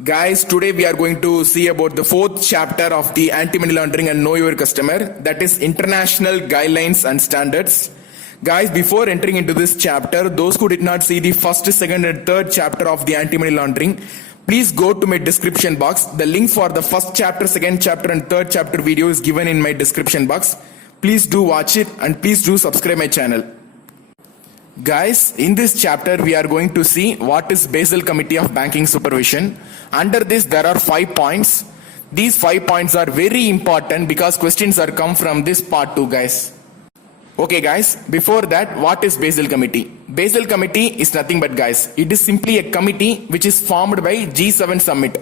Guys, today we are going to see about the fourth chapter of the anti-money laundering and know your customer, that is international guidelines and standards. Guys, before entering into this chapter, those who did not see the first, second and third chapter of the anti-money laundering, please go to my description box. The link for the first chapter, second chapter and third chapter video is given in my description box. Please do watch it and please do subscribe my channel. Guys, in this chapter we are going to see what is Basel Committee of Banking Supervision. Under this there are 5 points. These 5 points are very important because questions are come from this part 2, guys. Okay guys, before that, what is Basel Committee? Basel Committee is nothing but, guys, it is simply a committee which is formed by G7 Summit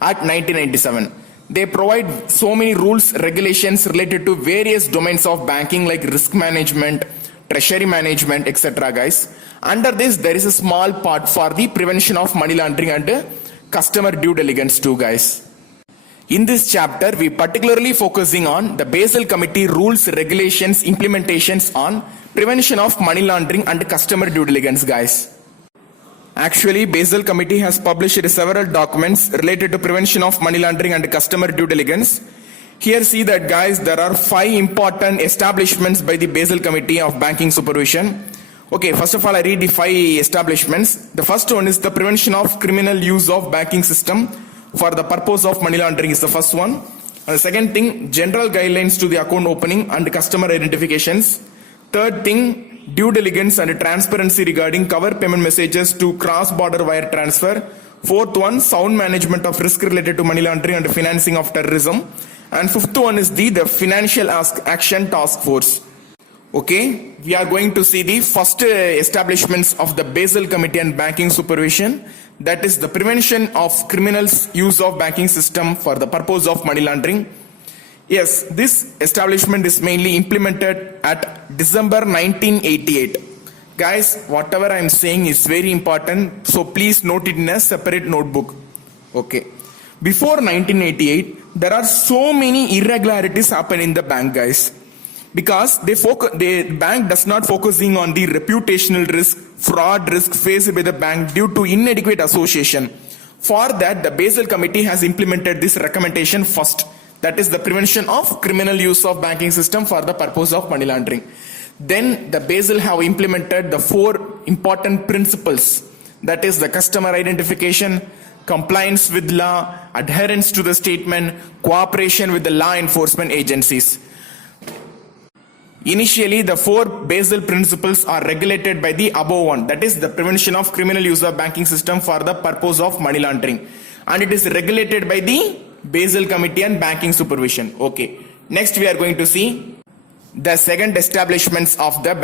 at 1997. They provide so many rules, regulations related to various domains of banking like risk management, treasury management, etc. guys. Under this there is a small part for the prevention of money laundering and customer due diligence too, guys. In this chapter we particularly focusing on the Basel Committee rules, regulations, implementations on prevention of money laundering and customer due diligence, guys. Actually, Basel Committee has published several documents related to prevention of money laundering and customer due diligence. Here see that, guys, there are 5 important establishments by the Basel Committee of Banking Supervision. Okay, first of all I read the 5 establishments. The first one is the prevention of criminal use of banking system for the purpose of money laundering is the first one. And the second thing, general guidelines to the account opening and customer identifications. Third thing, due diligence and transparency regarding cover payment messages to cross-border wire transfer. Fourth one, sound management of risk related to money laundering and financing of terrorism. And fifth one is the Financial Action Task Force. Okay, we are going to see the first establishments of the Basel Committee and Banking Supervision. That is the prevention of criminals' use of banking system for the purpose of money laundering. Yes, this establishment is mainly implemented at December 1988. Guys, whatever I am saying is very important, so please note it in a separate notebook. Okay. Before 1988, there are so many irregularities happen in the bank, guys, because the bank does not focusing on the reputational risk, fraud risk faced by the bank due to inadequate association. For that, the Basel Committee has implemented this recommendation first, that is the prevention of criminal use of banking system for the purpose of money laundering. Then the Basel have implemented the 4 important principles, that is the customer identification, compliance with law, adherence to the statement, cooperation with the law enforcement agencies. Initially, the 4 Basel principles are regulated by the above one, that is the prevention of criminal use of banking system for the purpose of money laundering, and it is regulated by the Basel Committee and Banking Supervision. Okay, next we are going to see the second establishments of the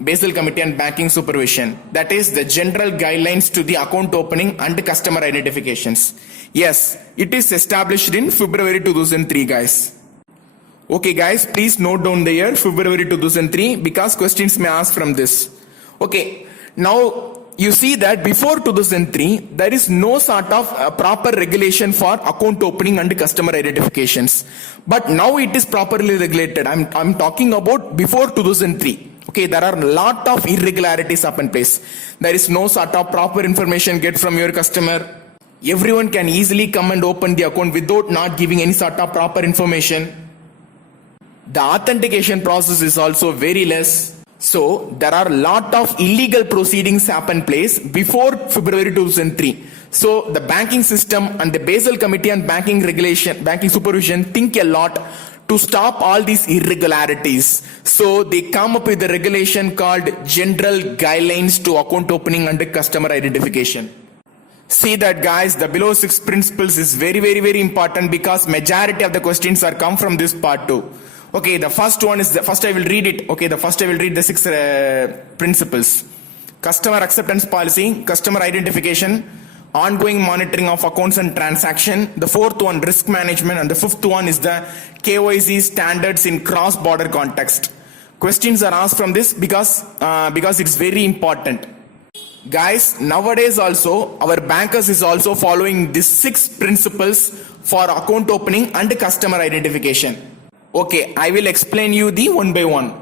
Basel Committee and Banking Supervision, that is the general guidelines to the account opening and customer identifications. Yes, it is established in February 2003, guys. Okay guys, please note down the year February 2003 because questions may ask from this. Okay, now you see that before 2003 there is no sort of proper regulation for account opening and customer identifications, but now it is properly regulated. I'm talking about before 2003. Okay, there are a lot of irregularities up in place. There is no sort of proper information get from your customer. Everyone can easily come and open the account without not giving any sort of proper information. The authentication process is also very less. So there are a lot of illegal proceedings happen place before February 2003. So the banking system and the Basel Committee and banking supervision think a lot to stop all these irregularities. So they come up with a regulation called General Guidelines to Account Opening and Customer Identification. See that, guys, the below 6 principles is very important because majority of the questions are come from this part too. Okay, the first one is first I will read it. Okay, first I will read the 6 principles. Customer acceptance policy, customer identification, ongoing monitoring of accounts and transaction. The 4th one, risk management, and the 5th one is the KYC standards in cross-border context. Questions are asked from this because it's very important. Guys, nowadays also our bankers is also following these 6 principles for account opening and customer identification. Okay, I will explain you the one by one.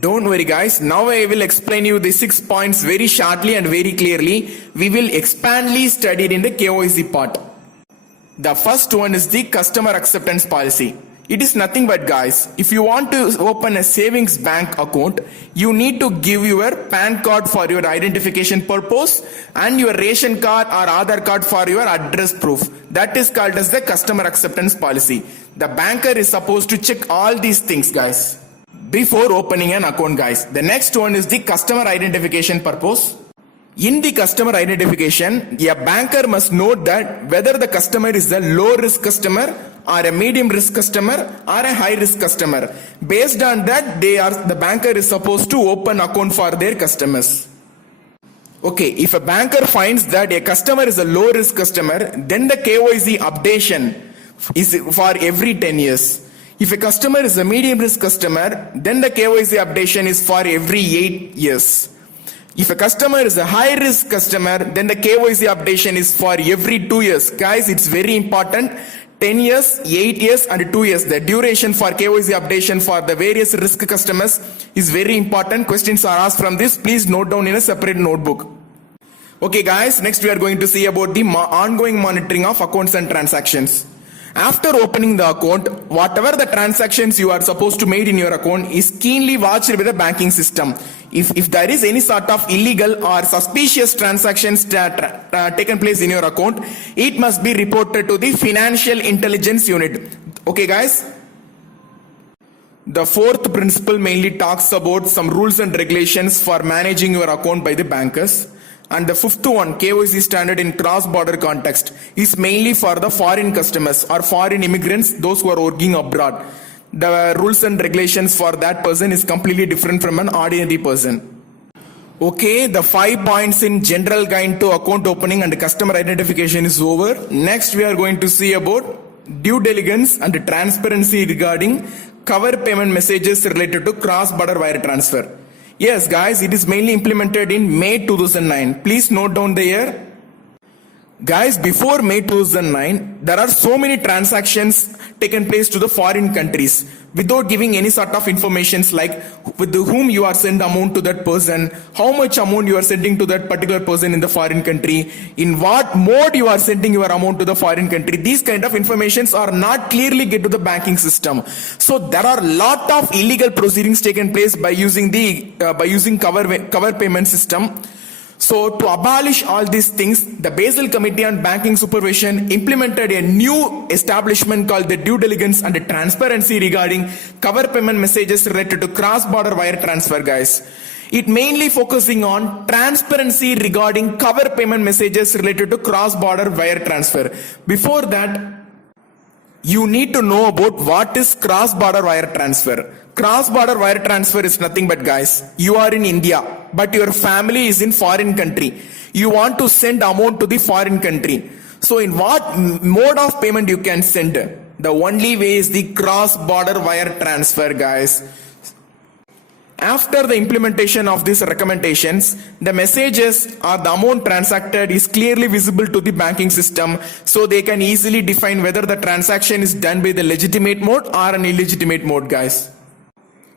Don't worry guys, now I will explain you the 6 points very shortly and very clearly. We will expandly study it in the KYC part. The first one is the customer acceptance policy. It is nothing but, guys, if you want to open a savings bank account, you need to give your PAN card for your identification purpose and your ration card or Aadhaar card for your address proof. That is called as the customer acceptance policy. The banker is supposed to check all these things, guys, before opening an account, guys. The next one is the customer identification purpose. In the customer identification, a banker must note that whether the customer is a low risk customer or a medium risk customer or a high risk customer. Based on that, the banker is supposed to open account for their customers. Okay, if a banker finds that a customer is a low risk customer, then the KYC updation is for every 10 years. If a customer is a medium risk customer, then the KYC updation is for every 8 years. If a customer is a high risk customer, then the KYC updation is for every 2 years. Guys, it's very important. 10 years, 8 years and 2 years. The duration for KYC updation for the various risk customers is very important. Questions are asked from this. Please note down in a separate notebook. Okay guys, next we are going to see about the ongoing monitoring of accounts and transactions. After opening the account, whatever the transactions you are supposed to make in your account is keenly watched by the banking system. If there is any sort of illegal or suspicious transactions taken place in your account, it must be reported to the Financial Intelligence Unit. Okay guys? The fourth principle mainly talks about some rules and regulations for managing your account by the bankers. And the fifth one, KYC standard in cross-border context, is mainly for the foreign customers or foreign immigrants, those who are working abroad. The rules and regulations for that person is completely different from an ordinary person. Okay, the 5 points in general guide to account opening and customer identification is over. Next, we are going to see about due diligence and transparency regarding cover payment messages related to cross-border wire transfer. Yes guys, it is mainly implemented in May 2009. Please note down the year. Guys, before May 2009, there are so many transactions taken place to the foreign countries without giving any sort of informations like with whom you are sending amount to that person, how much amount you are sending to that particular person in the foreign country, in what mode you are sending your amount to the foreign country. These kind of informations are not clearly get to the banking system. So there are a lot of illegal proceedings taken place by using cover payment system. So to abolish all these things, the Basel Committee on Banking Supervision implemented a new establishment called the Due Diligence and Transparency regarding cover payment messages related to cross-border wire transfer, guys. It mainly focusing on transparency regarding cover payment messages related to cross-border wire transfer. Before that, you need to know about what is cross-border wire transfer. Cross-border wire transfer is nothing but, guys, you are in India, but your family is in foreign country. You want to send amount to the foreign country. So in what mode of payment you can send? The only way is the cross-border wire transfer, guys. After the implementation of these recommendations, the messages or the amount transacted is clearly visible to the banking system, so they can easily define whether the transaction is done by the legitimate mode or an illegitimate mode, guys.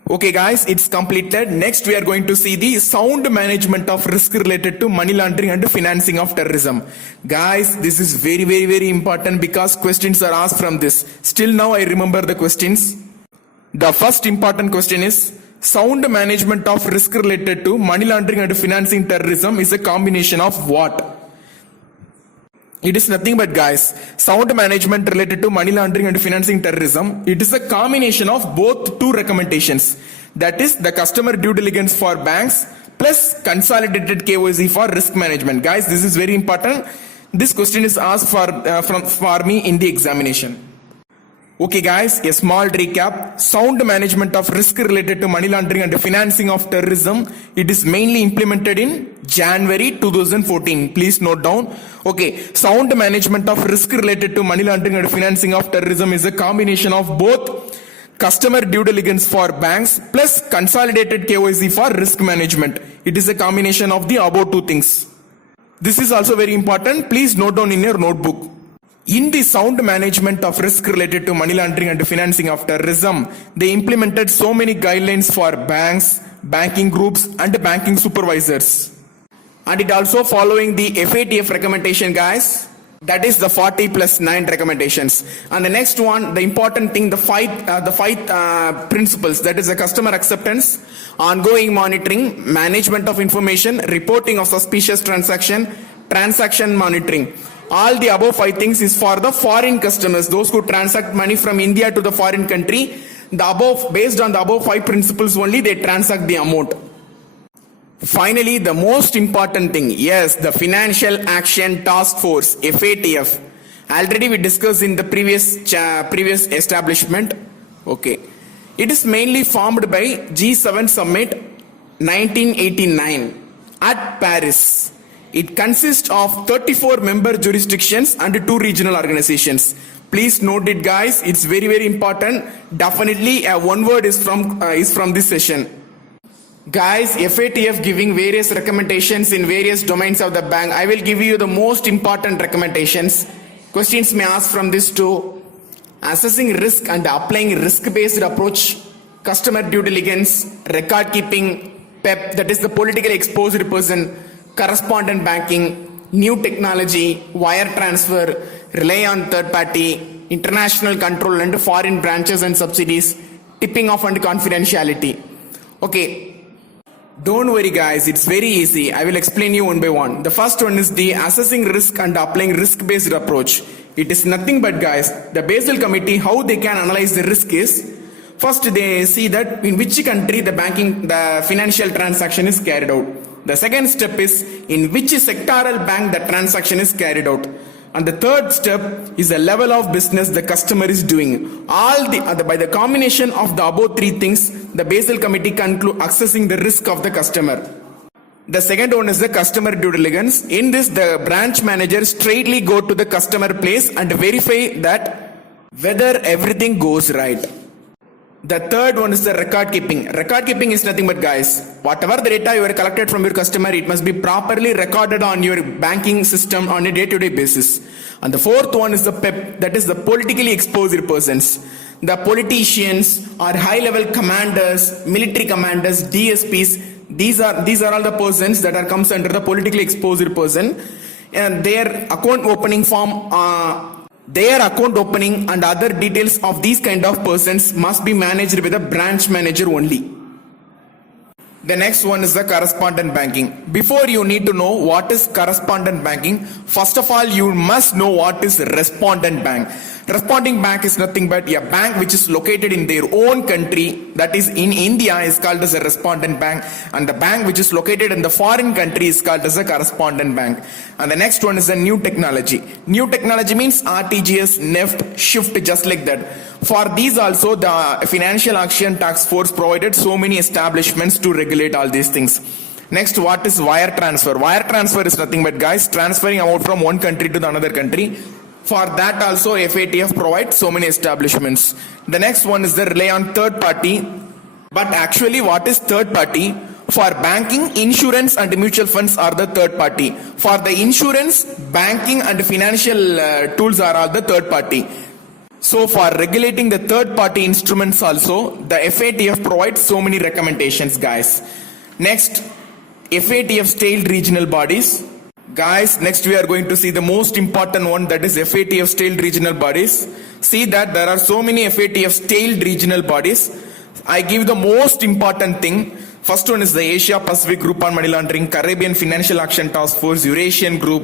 Okay guys, it's completed. Next we are going to see the sound management of risk related to money laundering and financing of terrorism. Guys, this is very important because questions are asked from this. Still now I remember the questions. The first important question is, sound management of risk related to money laundering and financing terrorism is a combination of what? It is nothing but, guys, sound management related to money laundering and financing terrorism. It is a combination of both two recommendations. That is the customer due diligence for banks plus consolidated KYC for risk management. Guys, this is very important. This question is asked for me in the examination. Okay guys, a small recap. Sound management of risk related to money laundering and financing of terrorism. It is mainly implemented in January 2014. Please note down. Okay, sound management of risk related to money laundering and financing of terrorism is a combination of both customer due diligence for banks plus consolidated KYC for risk management. It is a combination of the above two things. This is also very important. Please note down in your notebook. In the sound management of risk related to money laundering and financing of terrorism, they implemented so many guidelines for banks, banking groups and banking supervisors. And it also following the FATF recommendation, guys. That is the 40 plus 9 recommendations. And the next one, the important thing, the five principles. That is the customer acceptance, ongoing monitoring, management of information, reporting of suspicious transaction monitoring. All the above 5 things is for the foreign customers, those who transact money from India to the foreign country. Based on the above 5 principles only, they transact the amount. Finally, the most important thing, yes, the Financial Action Task Force, FATF. Already we discussed in the previous establishment. Okay. It is mainly formed by G7 Summit 1989 at Paris. It consists of 34 member jurisdictions and 2 regional organizations. Please note it, guys. It's very, very important. Definitely, one word is from this session. Guys, FATF giving various recommendations in various domains of the bank. I will give you the most important recommendations. Questions may ask from this too. Assessing risk and applying risk-based approach, customer due diligence, record keeping, PEP, that is the politically exposed person, correspondent banking, new technology, wire transfer, rely on third party, international control and foreign branches and subsidies, tipping off and confidentiality. Okay. Don't worry, guys, it's very easy. I will explain you one by one. The first one is the assessing risk and applying risk-based approach. It is nothing but, guys, the Basel Committee, how they can analyze the risk is, first they see that in which country the financial transaction is carried out. The second step is in which sectoral bank the transaction is carried out. And the third step is the level of business the customer is doing. By the combination of the above 3 things, the Basel Committee conclude assessing the risk of the customer. The second one is the customer due diligence. In this, the branch manager straightly go to the customer place and verify that whether everything goes right. The third one is the record keeping. Record keeping is nothing but, guys, whatever the data you have collected from your customer, it must be properly recorded on your banking system on a day-to-day basis. And the fourth one is the PEP, that is the politically exposed persons. The politicians or high-level commanders, military commanders, DSPs, these are all the persons that are comes under the politically exposed person. And their account opening form, their account opening and other details of these kind of persons must be managed with a branch manager only. The next one is the correspondent banking. Before you need to know what is correspondent banking, first of all you must know what is respondent bank. Responding bank is nothing but a bank which is located in their own country, that is in India, is called as a respondent bank, and the bank which is located in the foreign country is called as a correspondent bank. And the next one is the new technology. New technology means RTGS, NEFT, SHIFT, just like that. For these also, the Financial Action Task Force provided so many establishments to regulate all these things. Next, what is wire transfer? Wire transfer is nothing but, guys, transferring amount from one country to the another country. For that also, FATF provides so many establishments. The next one is the rely on third party. But actually, what is third party? For banking, insurance and mutual funds are the third party. For the insurance, banking and financial tools are all the third party. So for regulating the third party instruments also, the FATF provides so many recommendations, guys. Next, FATF state regional bodies. Guys, next we are going to see the most important one, that is FATF state regional bodies. See that there are so many FATF state regional bodies. I give the most important thing. First one is the Asia Pacific Group on Money Laundering, Caribbean Financial Action Task Force, Eurasian Group,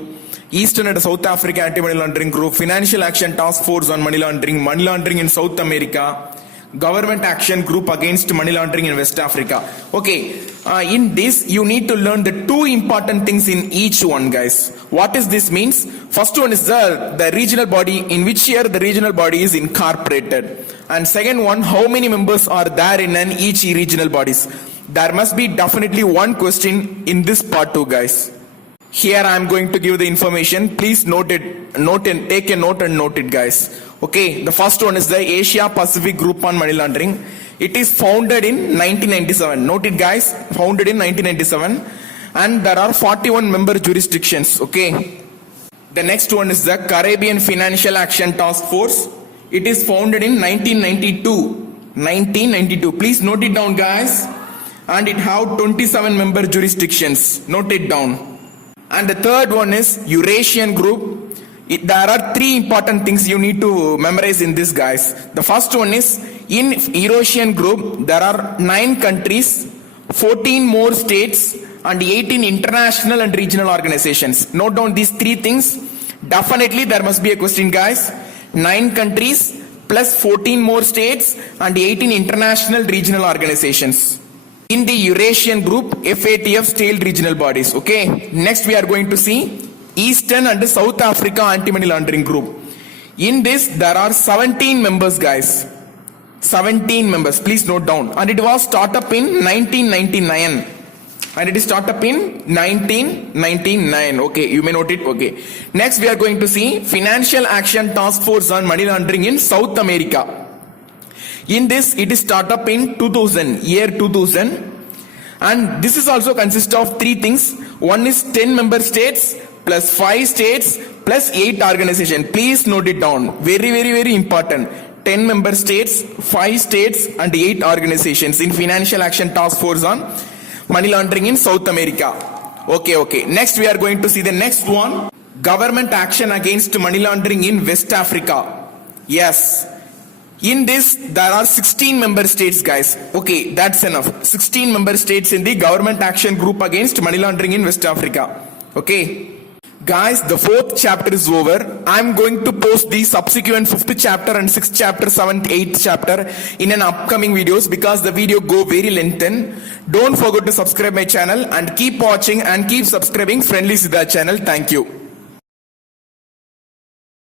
Eastern and South Africa Anti-Money Laundering Group, Financial Action Task Force on Money Laundering in South America, Government Action Group against Money Laundering in West Africa. Okay, in this you need to learn the 2 important things in each one, guys. What is this means? First one is the regional body, in which year the regional body is incorporated. And second one, how many members are there in each regional bodies. There must be definitely one question in this part too, guys. Here I am going to give the information. Please note it, take a note and note it, guys. Okay, the first one is the Asia Pacific Group on Money Laundering. It is founded in 1997. Note it, guys, founded in 1997. And there are 41 member jurisdictions, okay. The next one is the Caribbean Financial Action Task Force. It is founded in 1992. Please note it down, guys. And it have 27 member jurisdictions. Note it down. And the third one is Eurasian Group. There are three important things you need to memorize in this, guys. The first one is, in Eurasian group, there are 9 countries, 14 more states, and 18 international and regional organizations. Note down these 3 things. Definitely there must be a question, guys. 9 countries plus 14 more states and 18 international regional organizations. In the Eurasian group, FATF state regional bodies. Okay. Next we are going to see Eastern and South Africa anti-money laundering group. In this there are 17 members, guys. 17 members. Please note down. And it was started up in 1999. And it is started up in 1999. Okay, you may note it. Okay. Next we are going to see Financial Action Task Force on Money Laundering in South America. In this, it is started up in 2000, year 2000. And this is also consists of 3 things. One is 10 member states plus 5 states plus 8 organizations. Please note it down. Very, very, very important. 10 member states, 5 states and 8 organizations in Financial Action Task Force on Money Laundering in South America. Okay. Next we are going to see the next one. Government action against money laundering in West Africa. Yes. In this, there are 16 member states, guys. Okay, that's enough. 16 member states in the government action group against money laundering in West Africa. Okay. Guys, the 4th chapter is over. I'm going to post the subsequent 5th chapter and 6th chapter, 7th, 8th chapter in an upcoming videos because the video go very lengthen. Don't forget to subscribe my channel and keep watching and keep subscribing Friendly Siddharth channel. Thank you.